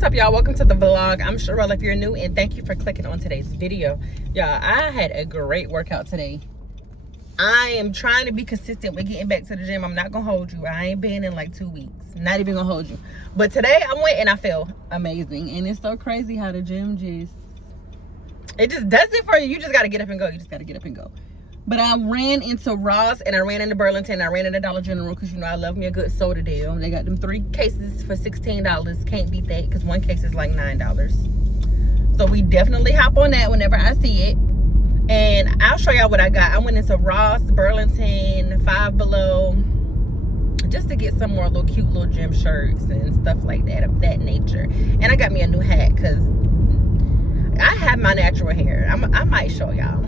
What's up, y'all? Welcome to the vlog. I'm Sherelle if you're new, and thank you for clicking on today's video. Y'all, I had a great workout today. I am trying to be consistent with getting back to the gym. I'm not gonna hold you. I ain't been in like 2 weeks. Not even gonna hold you. But today I went and I felt amazing. And it's so crazy how the gym just does it for you. You just gotta get up and go. You just gotta get up and go. But I ran into Ross and I ran into Burlington. I ran into Dollar General because, you know, I love me a good soda deal. They got them 3 cases for $16. Can't beat that because 1 case is like $9. So we definitely hop on that whenever I see it. And I'll show y'all what I got. I went into Ross, Burlington, Five Below, just to get some more little cute little gym shirts and stuff like that of that nature. And I got me a new hat because I have my natural hair. I might show y'all.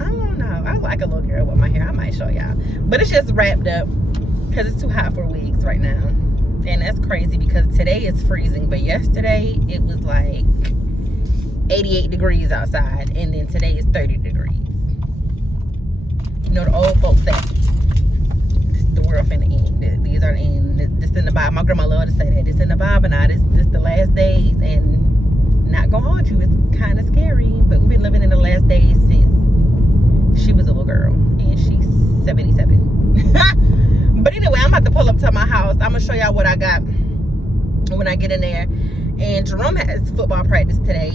I don't know. I like a little girl with my hair. I might show y'all. But it's just wrapped up because it's too hot for wigs right now. And that's crazy because today is freezing. But yesterday it was like 88 degrees outside. And then today is 30 degrees. You know the old folks say, this is the world finna end. These are the end. This in the Bible. My grandma loved to say that. This in the Bible now. This the last days. And not gonna hold you. It's kind of scary. But we've been living in the last days since she was a little girl, and she's 77. But anyway, I'm about to pull up to my house. I'm gonna show y'all what I got when I get in there. And Jerome has football practice today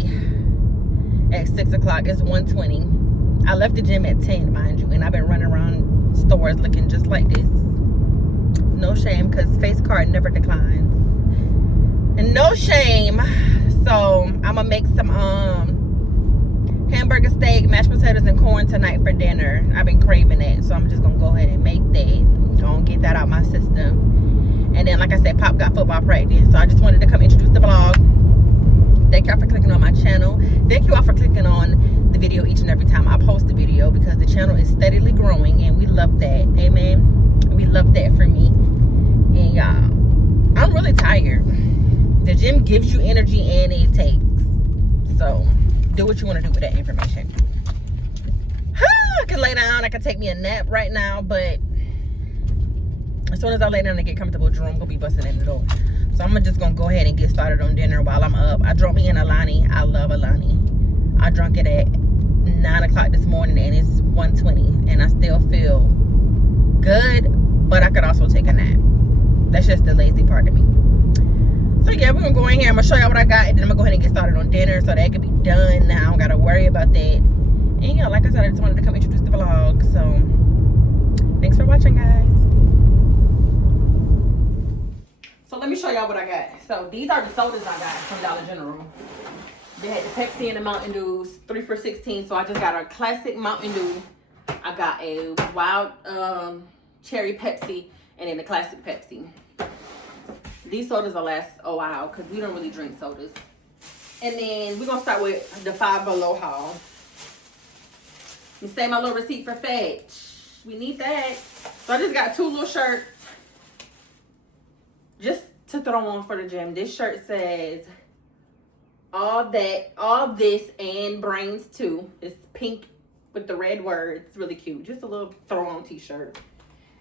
at 6 o'clock. It's 1:20. I left the gym at 10, mind you, and I've been running around stores looking just like this. No shame, because face card never declines. And no shame. So I'm gonna make some hamburger steak, mashed potatoes, and corn tonight for dinner. I've been craving that, so I'm just gonna go ahead and make that. Gonna get that out my system. And then, like I said, Pop got football practice, so I just wanted to come introduce the vlog. Thank y'all for clicking on my channel. Thank you all for clicking on the video each and every time I post a video, because the channel is steadily growing, and we love that. Amen. We love that for me. And y'all, I'm really tired. The gym gives you energy and it takes. So do what you want to do with that information. I can lay down. I can take me a nap right now, but as soon as I lay down and get comfortable, Jerome gonna be busting in the door. So I'm just gonna go ahead and get started on dinner while I'm up. I drunk me an Alani. I love Alani. I drunk it at 9 o'clock this morning, and it's 1:20, and I still feel good, but I could also take a nap. That's just the lazy part of me. So yeah, we're gonna go in here. I'm gonna show y'all what I got, and then I'm gonna go ahead and get started on dinner so that can be done. Now I don't gotta worry about that. And yeah, like I said, I just wanted to come introduce the vlog. So thanks for watching, guys. So let me show y'all what I got. So these are the sodas I got from Dollar General. They had the Pepsi and the Mountain Dews, 3 for $16. So I just got a classic Mountain Dew. I got a wild cherry Pepsi, and then the classic Pepsi. These sodas will last a while because we don't really drink sodas. And then we're going to start with the Five Below haul. You save my little receipt for fetch. We need that. So I just got 2 little shirts just to throw on for the gym. This shirt says all this and brains too. It's pink with the red words. It's really cute. Just a little throw on t-shirt.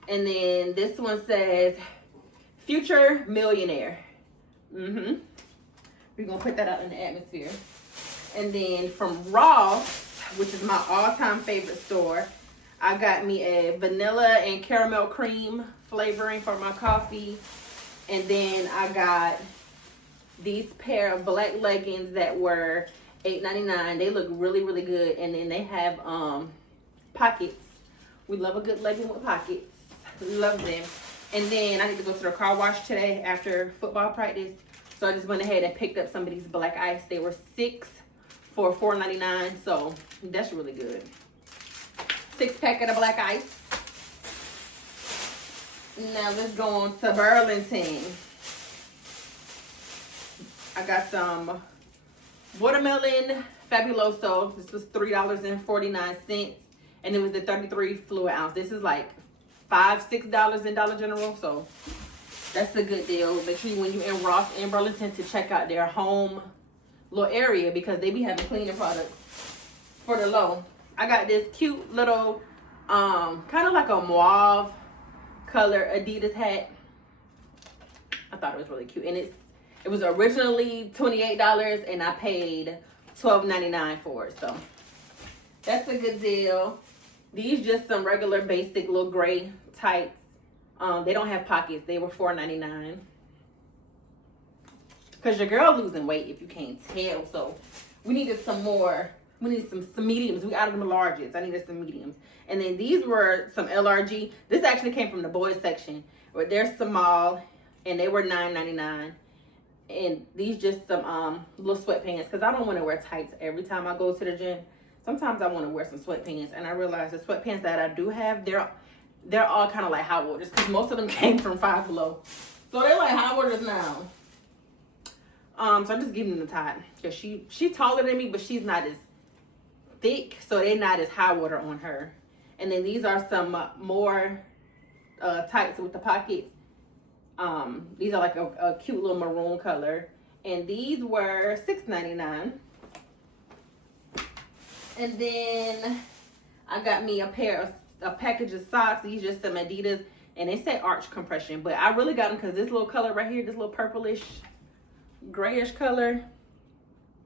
And then this one says Future Millionaire. We're gonna put that out in the atmosphere. And then from Ross, which is my all-time favorite store, I got me a vanilla and caramel cream flavoring for my coffee. And then I got these pair of black leggings that were $8.99. They look really, really good. And then they have pockets. We love a good legging with pockets. Love them. And then I need to go to the car wash today after football practice. So I just went ahead and picked up some of these black ice. They were 6 for $4.99. So that's really good. 6-pack of the black ice. Now let's go on to Burlington. I got some watermelon Fabuloso. This was $3.49. And it was the 33 fluid ounce. This is like $5-6 in Dollar General, so that's a good deal. Make sure when you're in Ross and Burlington to check out their home little area, because they be having cleaning products for the low. I got this cute little kind of like a mauve color Adidas hat. I thought it was really cute, and It was originally $28 and I paid $12.99 for it. So that's a good deal. These just some regular basic little gray tights. They don't have pockets. They were $4.99. Because your girl losing weight if you can't tell. So we needed some more. We needed some mediums. We out of the larges. I needed some mediums. And then these were some LRG. This actually came from the boys section. Where they're small and they were $9.99. And these just some little sweatpants. Because I don't want to wear tights every time I go to the gym. Sometimes I want to wear some sweatpants. And I realize the sweatpants that I do have, they're all kind of like high waters. Because most of them came from Five Below. So they're like high waters now. So I'm just giving them the tie. Because she taller than me, but she's not as thick. So they're not as high water on her. And then these are some more tights with the pockets. These are like a cute little maroon color. And these were $6.99. And then I got me a package of socks. These just some Adidas. And they say arch compression. But I really got them because this little color right here, this little purplish, grayish color,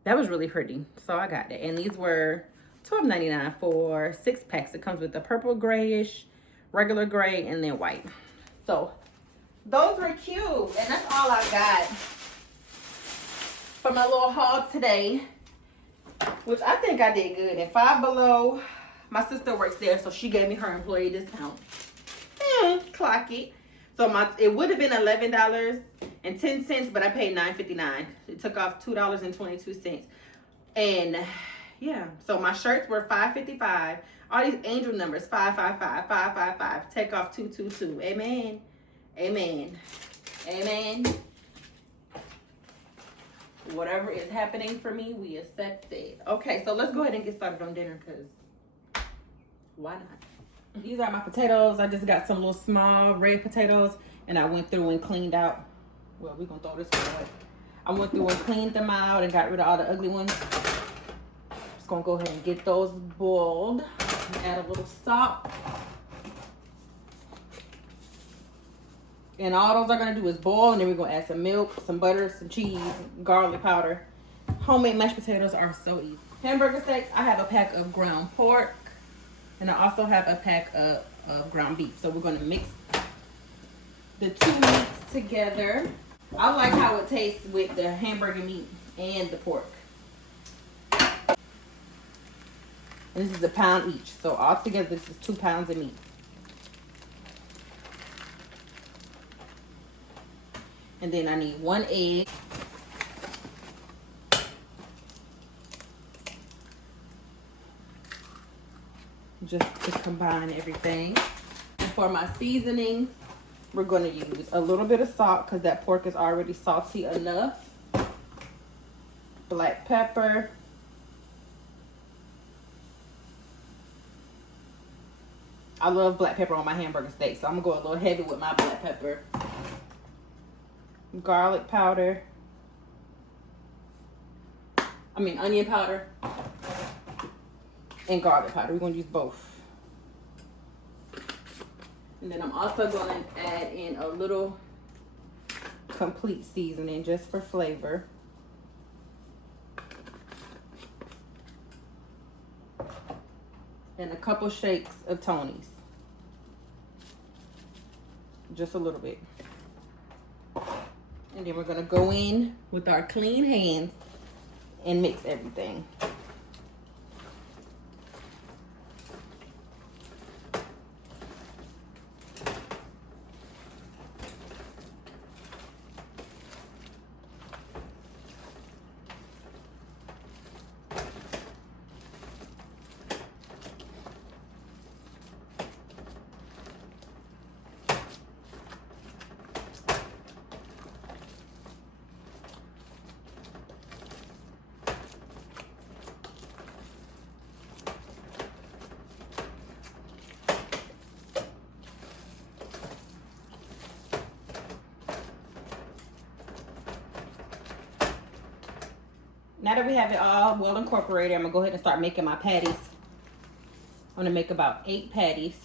that was really pretty. So I got it. And these were $12.99 for 6 packs. It comes with the purple, grayish, regular gray, and then white. So those were cute. And that's all I got for my little haul today, which I think I did good. And Five Below, my sister works there, so she gave me her employee discount. Clock it. So it would have been $11.10, but I paid $9.59. It took off $2.22. And yeah, so my shirts were $5.55. All these angel numbers, 555, 555. Take off 222. Amen. Amen. Amen. Whatever is happening for me, we accept it. Okay, so let's go ahead and get started on dinner, because why not? These are my potatoes. I just got some little small red potatoes, and I went through and cleaned out. Well, we're going to throw this one away. I went through and cleaned them out and got rid of all the ugly ones. Just going to go ahead and get those boiled. Add a little salt. And all those are going to do is boil, and then we're going to add some milk, some butter, some cheese, garlic powder. Homemade mashed potatoes are so easy. Hamburger steaks, I have a pack of ground pork, and I also have a pack of ground beef. So we're going to mix the two meats together. I like how it tastes with the hamburger meat and the pork. And this is a pound each. So altogether, this is 2 pounds of meat. And then I need 1 egg. Just to combine everything. And for my seasonings, we're going to use a little bit of salt because that pork is already salty enough. Black pepper. I love black pepper on my hamburger steak, so I'm going to go a little heavy with my black pepper. Garlic powder. Onion powder. And garlic powder. We're going to use both. And then I'm also going to add in a little complete seasoning just for flavor. And a couple shakes of Tony's. Just a little bit. And then we're going to go in with our clean hands and mix everything. Now that we have it all well incorporated, I'm going to go ahead and start making my patties. I'm going to make about 8 patties.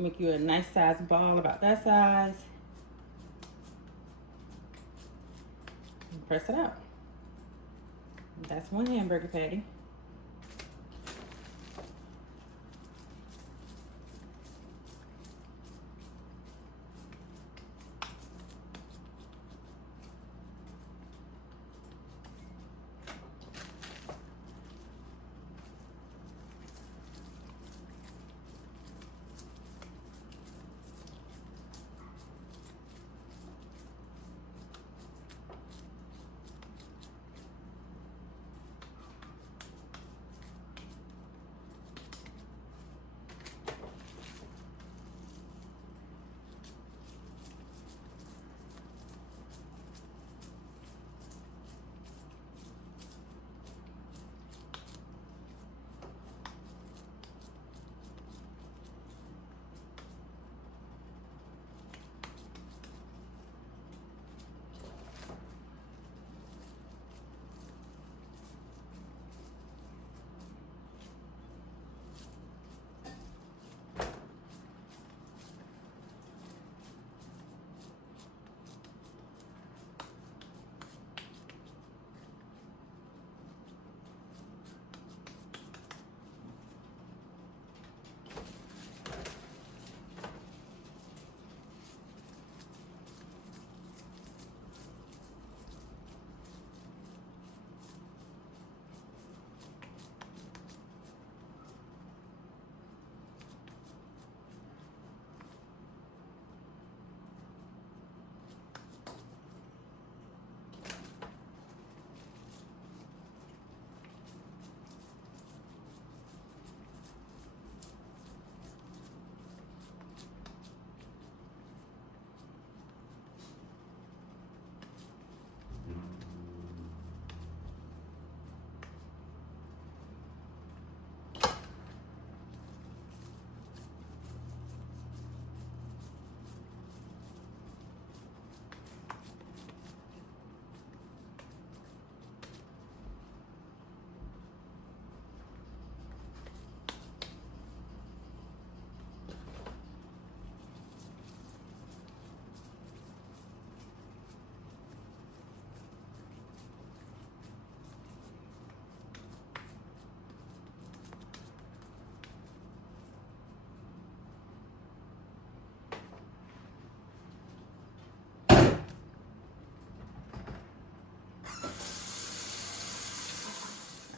Make you a nice size ball about that size. And press it out. That's one hamburger patty.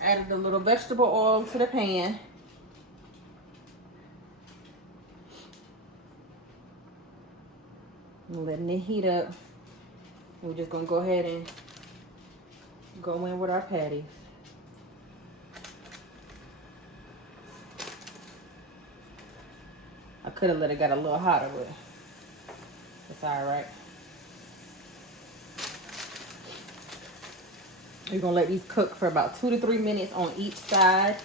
Added a little vegetable oil to the pan. I'm letting it heat up. We're just gonna go ahead and go in with our patties. I could have let it get a little hotter, but it's all right. We're gonna let these cook for about 2 to 3 minutes on each side.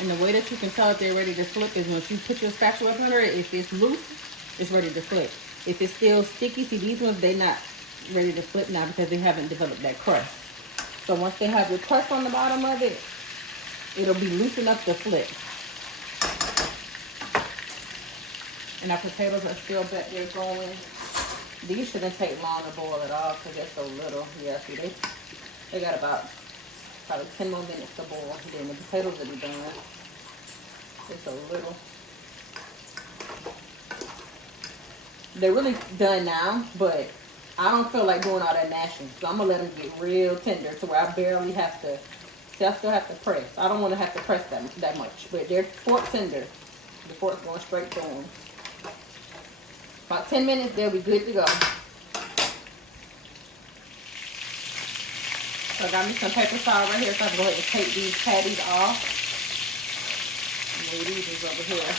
And the way that you can tell if they're ready to flip is once you put your spatula up under it, if it's loose, it's ready to flip. If it's still sticky, see these ones, they're not ready to flip now because they haven't developed that crust. So once they have the crust on the bottom of it, it'll be loose enough to flip. And our potatoes are still back there going These shouldn't take long to boil at all because they're so little. Yeah, see, they got about probably 10 more minutes to boil. Then the potatoes will be done. They're so little. They're really done now, but I don't feel like doing all that mashing. So I'm going to let them get real tender to where I barely have to, see, I still have to press. I don't want to have to press that much, but they're fork tender. The fork's going straight through them. About 10 minutes, they'll be good to go. So I got me some paper towel right here, so I can go ahead and take these patties off. Move these over here.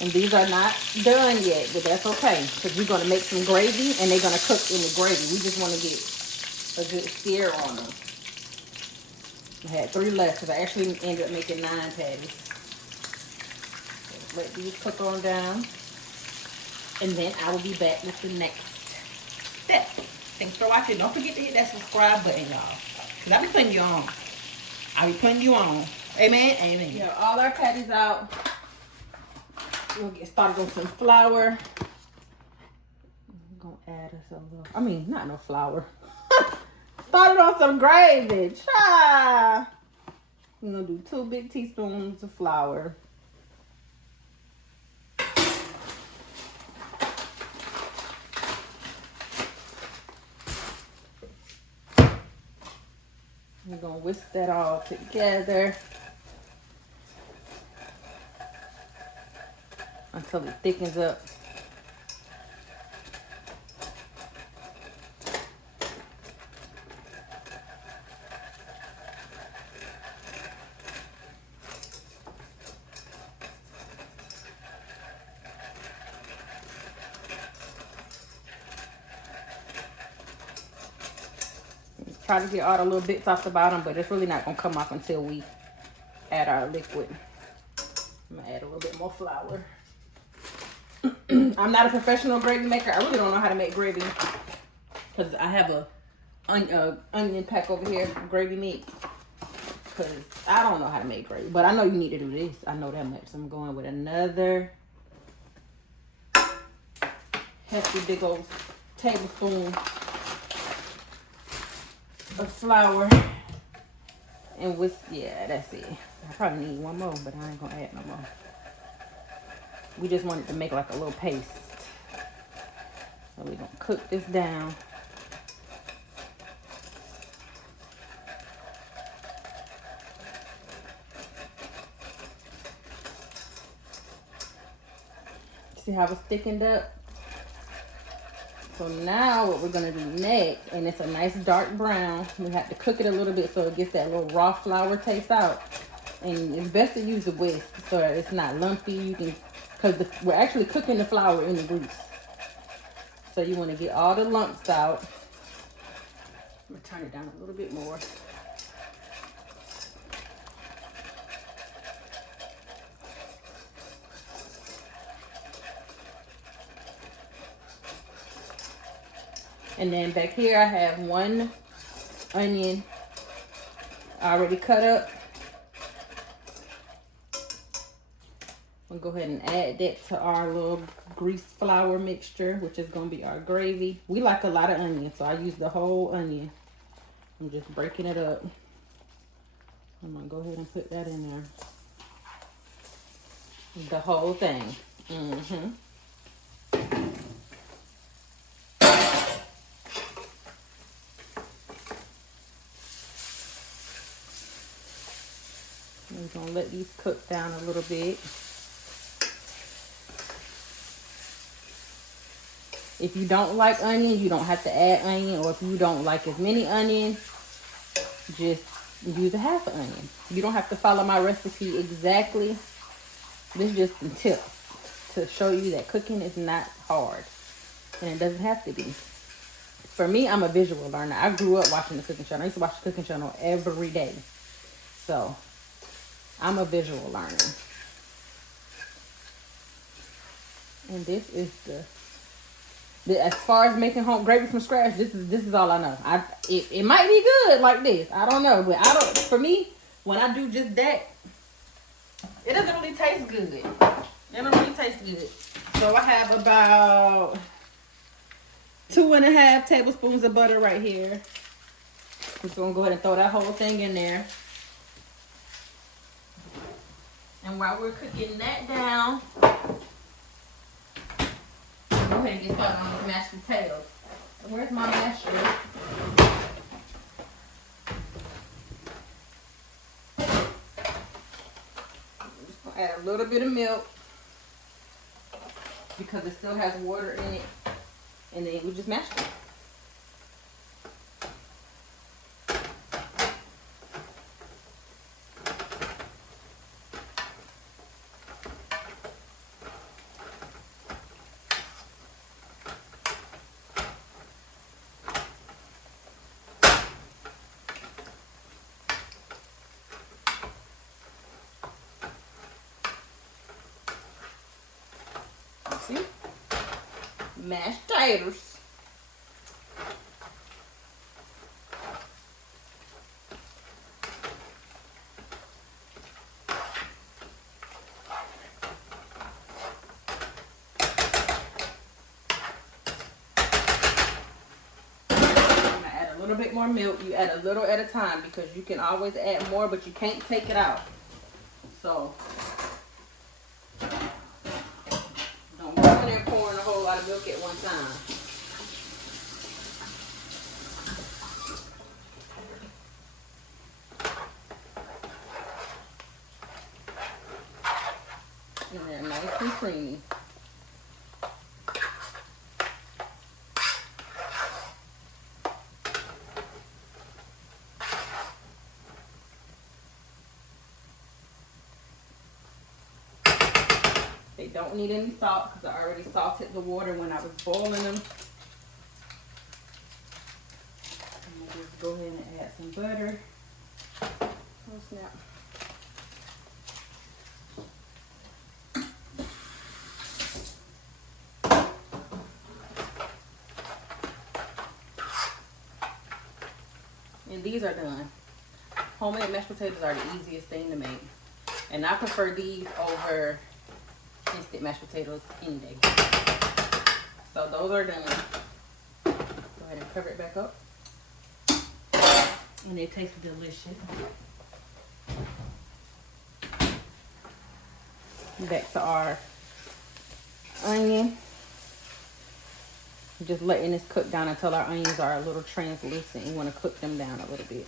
And these are not done yet, but that's okay, because we're going to make some gravy, and they're going to cook in the gravy. We just want to get a good sear on them. I had 3 left, because I actually ended up making 9 patties. So let these cook on down, and then I will be back with the next step. Thanks for watching. Don't forget to hit that subscribe button, y'all, because I'll be putting you on. I'll be putting you on. Amen? Amen. Yeah, all our patties out. We'll get started on some flour. I'm gonna add us a little, I mean, not no flour. Started on some gravy. Cha! We're gonna do 2 big teaspoons of flour. We're gonna whisk that all together until it thickens up. Try to get all the little bits off the bottom, but it's really not gonna come off until we add our liquid. I'm gonna add a little bit more flour. I'm not a professional gravy maker. I really don't know how to make gravy because I have a onion pack over here, gravy mix, because I don't know how to make gravy. But I know you need to do this. I know that much. So I'm going with another hefty big old tablespoon of flour. And whisk, yeah, that's it. I probably need one more, but I ain't gonna add no more. We just wanted to make like a little paste. So we're gonna cook this down. See how it's thickened up? So now what we're gonna do next, and it's a nice dark brown. We have to cook it a little bit so it gets that little raw flour taste out. And it's best to use a whisk so that it's not lumpy. You can, because we're actually cooking the flour in the grease. So you want to get all the lumps out. I'm gonna turn it down a little bit more. And then back here I have 1 onion already cut up. We'll go ahead and add that to our little grease flour mixture, which is going to be our gravy. We like a lot of onion, so I use the whole onion. I'm just breaking it up. I'm going to go ahead and put that in there. The whole thing. We're going to let these cook down a little bit. If you don't like onion, you don't have to add onion. Or if you don't like as many onions, just use a half an onion. You don't have to follow my recipe exactly. This is just some tips to show you that cooking is not hard. And it doesn't have to be. For me, I'm a visual learner. I grew up watching the cooking channel. I used to watch the cooking channel every day. So I'm a visual learner. And this is as far as making home gravy from scratch, this is all I know. It might be good like this. I don't know, but I don't. For me, when I do just that, it doesn't really taste good. It don't really taste good. So I have about 2.5 tablespoons of butter right here. I'm just gonna go ahead and throw that whole thing in there. And while we're cooking that down, go ahead and get started on the mashed potatoes. Where's my masher? I'm just gonna add a little bit of milk because it still has water in it, and then we just mash it. See? Mashed taters. I'm gonna add a little bit more milk. You add a little at a time because you can always add more, but you can't take it out. So don't go in there pouring a whole lot of milk at one time. And they're nice and creamy. They don't need any salt because I already salted the water when I was boiling them. I'm going to just go ahead and add some butter. Oh snap. And these are done. Homemade mashed potatoes are the easiest thing to make. And I prefer these over instant mashed potatoes any day. So those are done. Go ahead and cover it back up. And they taste delicious. Back to our onion. Just letting this cook down until our onions are a little translucent. You want to cook them down a little bit.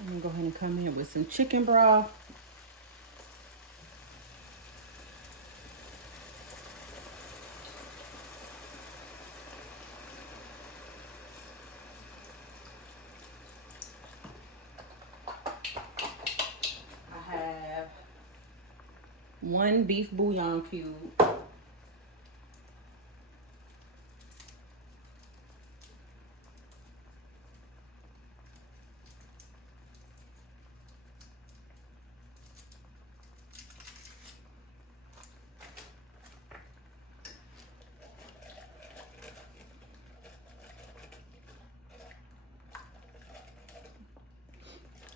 I'm going to go ahead and come in with some chicken broth. I have 1 beef bouillon cube.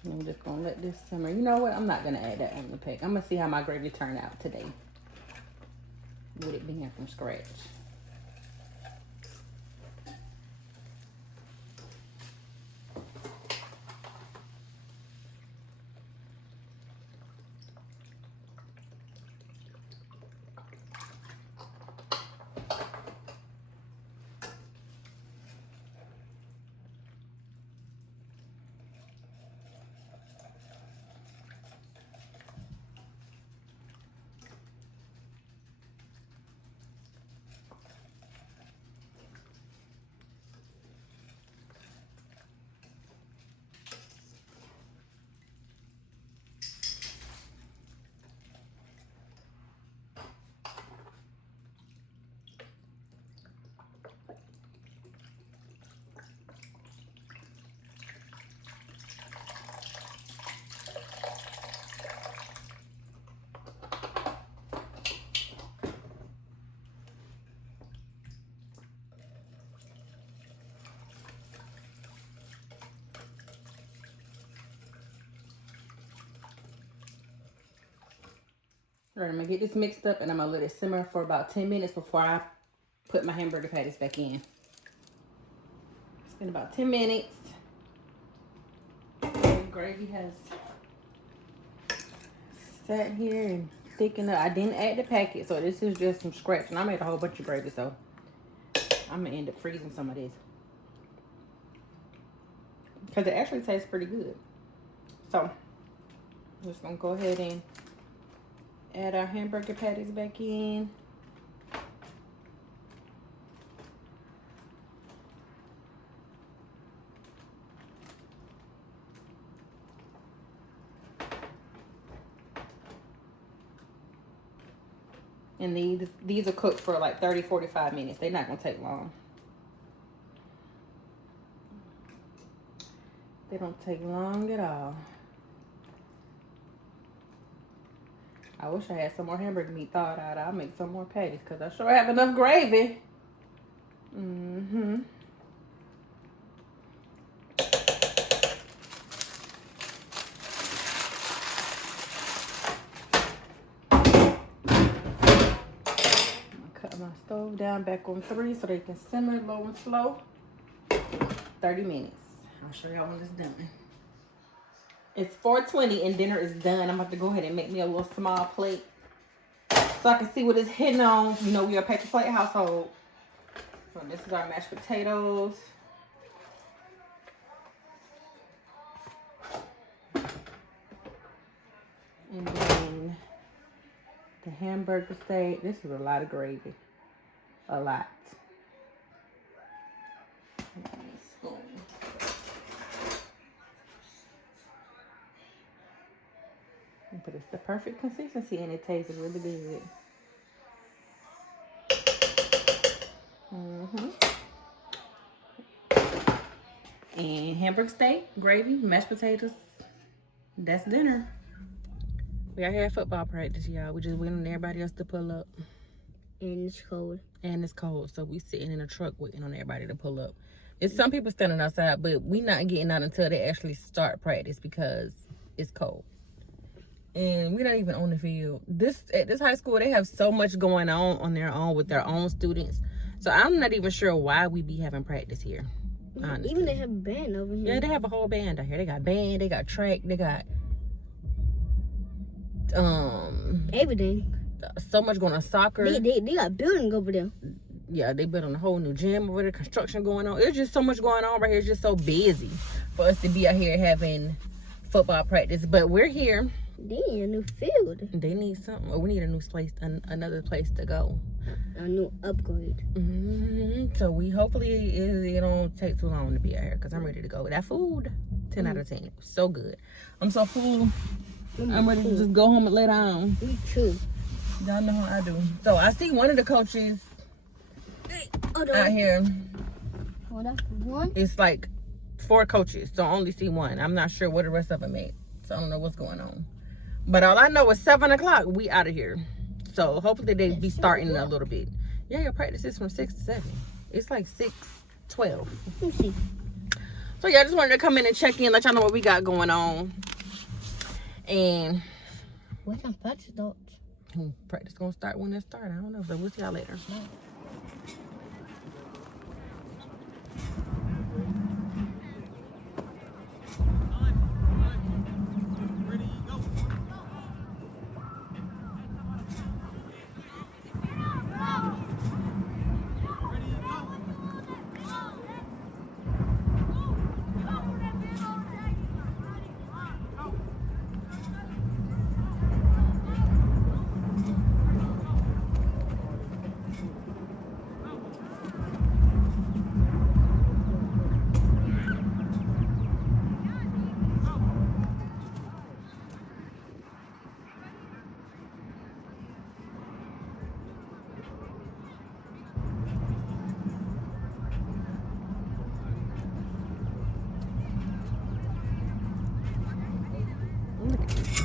I'm just gonna let this simmer. You know what? I'm not gonna add that on the pack. I'm gonna see how my gravy turned out today with it being from scratch. All right, I'm gonna get this mixed up and I'm gonna let it simmer for about 10 minutes before I put my hamburger patties back in. It's been about 10 minutes. The gravy has sat here and thickened up. I didn't add the packet, so this is just from scratch. And I made a whole bunch of gravy, so I'm gonna end up freezing some of this. Because it actually tastes pretty good. So, I'm just gonna go ahead and add our hamburger patties back in. And these are cooked for like 30-45 minutes. They're not gonna take long. They don't take long at all. I wish I had some more hamburger meat thawed out. I'll make some more patties because I sure have enough gravy. I'm gonna cut my stove down back on 3 so they can simmer low and slow. 30 minutes. I'll show y'all when it's done. It's 4:20 and dinner is done. I'm about to go ahead and make me a little small plate so I can see what it's hitting on. You know, we're a paper plate household. So this is our mashed potatoes. And then the hamburger steak. This is a lot of gravy. A lot. But it's the perfect consistency and it tastes really good. And hamburger steak, gravy, mashed potatoes. That's dinner. We out here at football practice, y'all. We just waiting on everybody else to pull up. And it's cold. And it's cold, so we sitting in a truck waiting on everybody to pull up. It's some people standing outside, but we not getting out until they actually start practice because it's cold. And we're not even on the field. At this high school, they have so much going on their own with their own students. So I'm not even sure why we be having practice here. Honestly. Even they have a band over here. Yeah, they have a whole band out here. They got band, they got track, they got everything. So much going on. Soccer. They got building over there. Yeah, they built on a whole new gym over there. Construction going on. There's just so much going on right here. It's just so busy for us to be out here having football practice. But we're here. They need a new field. They need something. Or we need a new place, another place to go. A new upgrade. So we hopefully it don't take too long to be out here because I'm ready to go. That food, 10 out of 10. So good. I'm so full. I'm ready to just go home and lay down. Me too. Y'all know how I do. So I see one of the coaches out here. Oh, that's one? It's like 4 coaches, so I only see one. I'm not sure what the rest of them at. So I don't know what's going on. But all I know is 7 o'clock, we out of here. So hopefully they be starting in a little bit. Yeah, your practice is from 6 to 7. It's like 6:12. Let's see. So yeah, I just wanted to come in and check in, let y'all know what we got going on. And what time practice starts? Practice gonna start when it starts. I don't know, so we'll see y'all later.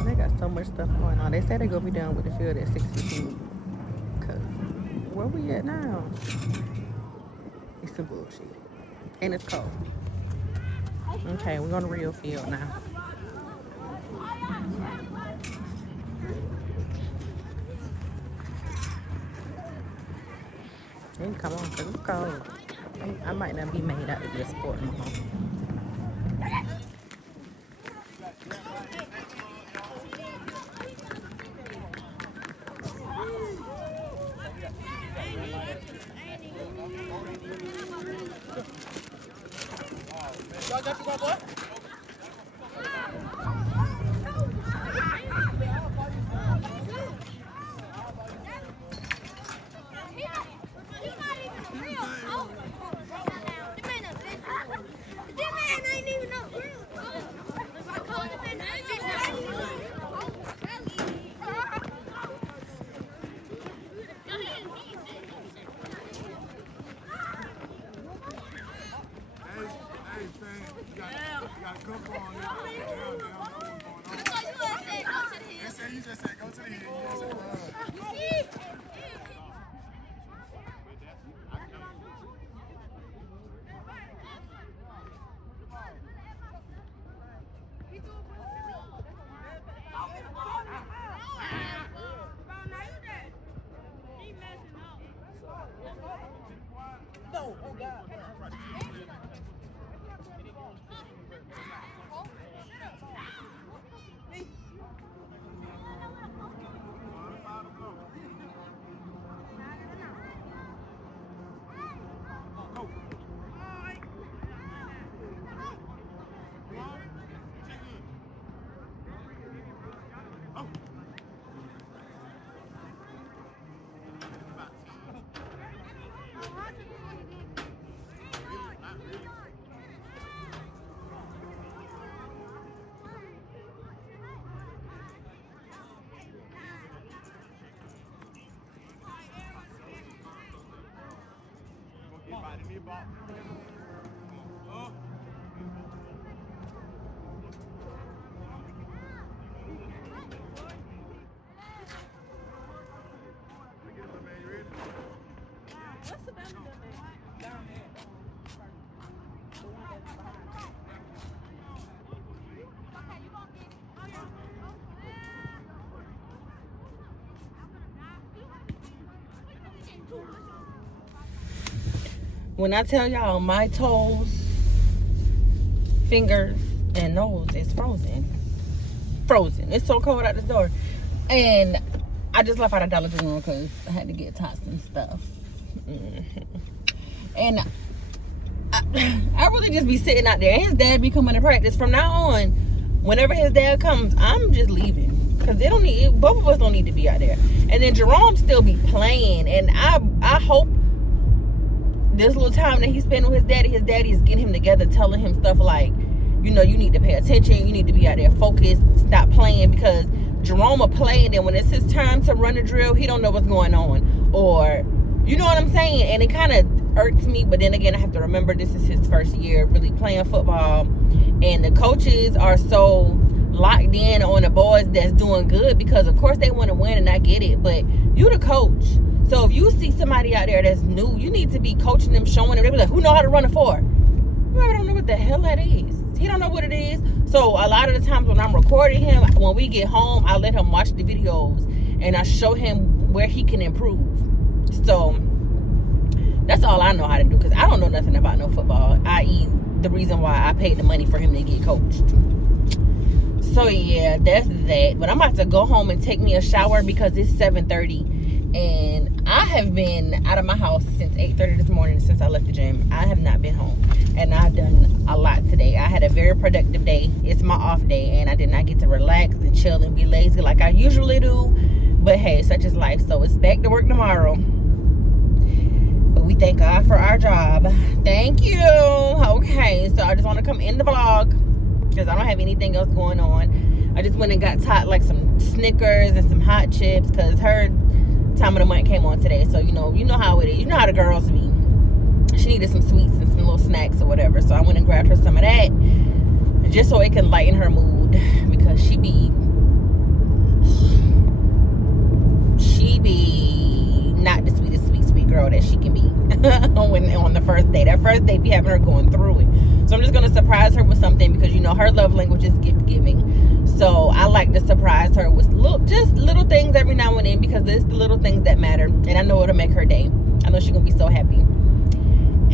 They got so much stuff going on. They said they're gonna be done with the field at 6:15. Cause where we at now? It's some bullshit. And it's cold. Okay, we're on the real field now. come on, because it's cold. I might not be made out to be a sport mom. When I tell y'all my toes, fingers, and nose is frozen. Frozen. It's so cold out this door. And I just left out of Dollar General because I had to get tots and stuff. And I really just be sitting out there. And his dad be coming to practice. From now on, whenever his dad comes, I'm just leaving. Because they don't need, both of us don't need to be out there. And then Jerome still be playing. And I hope this little time that he spent with his daddy is getting him together, telling him stuff like, you know, you need to pay attention, you need to be out there focused, stop playing, because Jerome will play, and then when it's his turn to run the drill, he don't know what's going on, or, you know what I'm saying, and it kind of irks me, but then again, I have to remember this is his first year really playing football, and the coaches are so locked in on the boys that's doing good, because of course they want to win, and I get it, but you the coach. So if you see somebody out there that's new, you need to be coaching them, showing them. They be like, who know how to run a 4? I don't know what the hell that is. He don't know what it is. So a lot of the times when I'm recording him, when we get home, I let him watch the videos and I show him where he can improve. So that's all I know how to do, because I don't know nothing about no football, i.e. the reason why I paid the money for him to get coached. So yeah, that's that. But I'm about to go home and take me a shower because it's 7:30. And I have been out of my house since 8:30 this morning, since I left the gym. I have not been home, and I've done a lot today. I had a very productive day. It's my off day, and I did not get to relax and chill and be lazy like I usually do. But hey, such is life. So it's back to work tomorrow. But we thank God for our job. Thank you. Okay, so I just want to come in the vlog because I don't have anything else going on. I just went and got Tot like some Snickers and some hot chips because her time of the month came on today, so you know how it is. You know how the girls be. She needed some sweets and some little snacks or whatever, so I went and grabbed her some of that just so it can lighten her mood, because she be not the sweetest sweet girl that she can be on the first day. That first day be having her going through it. So I'm just gonna surprise her with something, because you know her love language is gift giving. So I like to surprise her with just little things every now and then, because it's the little things that matter, and I know it'll make her day. I know she's gonna be so happy. happy.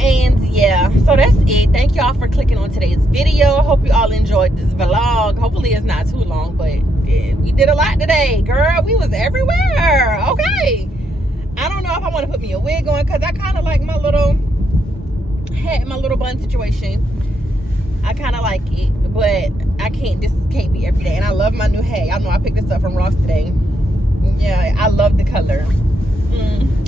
And yeah, so that's it. Thank y'all for clicking on today's video. Hope you all enjoyed this vlog. Hopefully it's not too long, but we did a lot today, girl. We was everywhere. Okay, I don't know if I want to put me a wig on, because I kind of like my little bun situation. I kind of like it, but I can't, this can't be every day. And I love my new hair. Y'all know I picked this up from Ross today. Yeah, I love the color.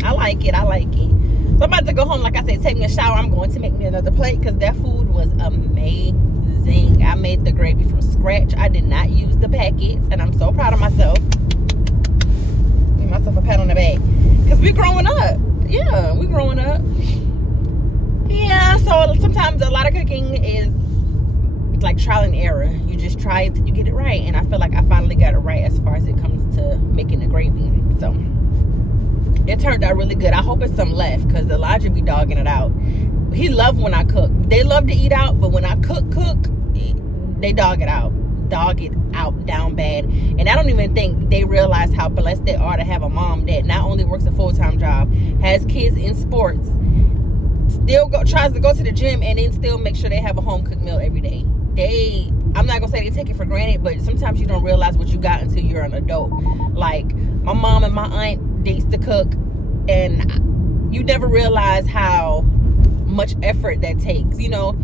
I like it. So I'm about to go home. Like I said, take me a shower. I'm going to make me another plate, because that food was amazing. I made the gravy from scratch. I did not use the packets, and I'm so proud of myself. Give myself a pat on the back, because we're growing up. Yeah, we're growing up. Yeah, so sometimes a lot of cooking is like trial and error. You just try it until you get it right, and I feel like I finally got it right as far as it comes to making the gravy. So it turned out really good. I hope it's some left, because Elijah be dogging it out. He loves when I cook. They love to eat out, but when I cook, they dog it out down bad. And I don't even think they realize how blessed they are to have a mom that not only works a full-time job, has kids in sports, still tries to go to the gym, and then still make sure they have a home-cooked meal every day. I'm not gonna say they take it for granted, but sometimes you don't realize what you got until you're an adult. Like my mom and my aunt, they used to cook, and you never realize how much effort that takes, you know.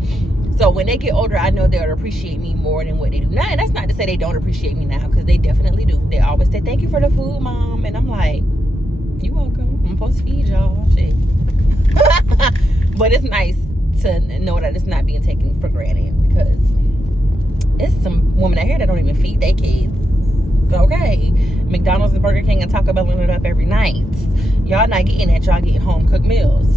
So when they get older, I know they'll appreciate me more than what they do now. And that's not to say they don't appreciate me now, because they definitely do. They always say, "Thank you for the food, Mom," and I'm like, "You welcome. I'm supposed to feed y'all." Shit. But it's nice to know that it's not being taken for granted, because it's some women out here that don't even feed their kids. Okay, McDonald's and Burger King and Taco Bell it up every night. Y'all not getting that. Y'all getting home cooked meals.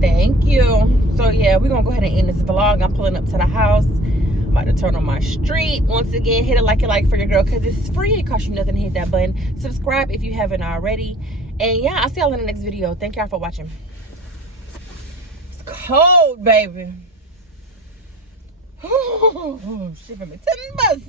Thank you. So yeah, we're gonna go ahead and end this vlog. I'm pulling up to the house. I'm about to turn on my street. Once again, hit it like you like for your girl, because it's free. It costs you nothing to hit that button. Subscribe if you haven't already. And yeah, I'll see y'all in the next video. Thank y'all for watching. It's cold, baby. Oh, shit for me. 10 bucks.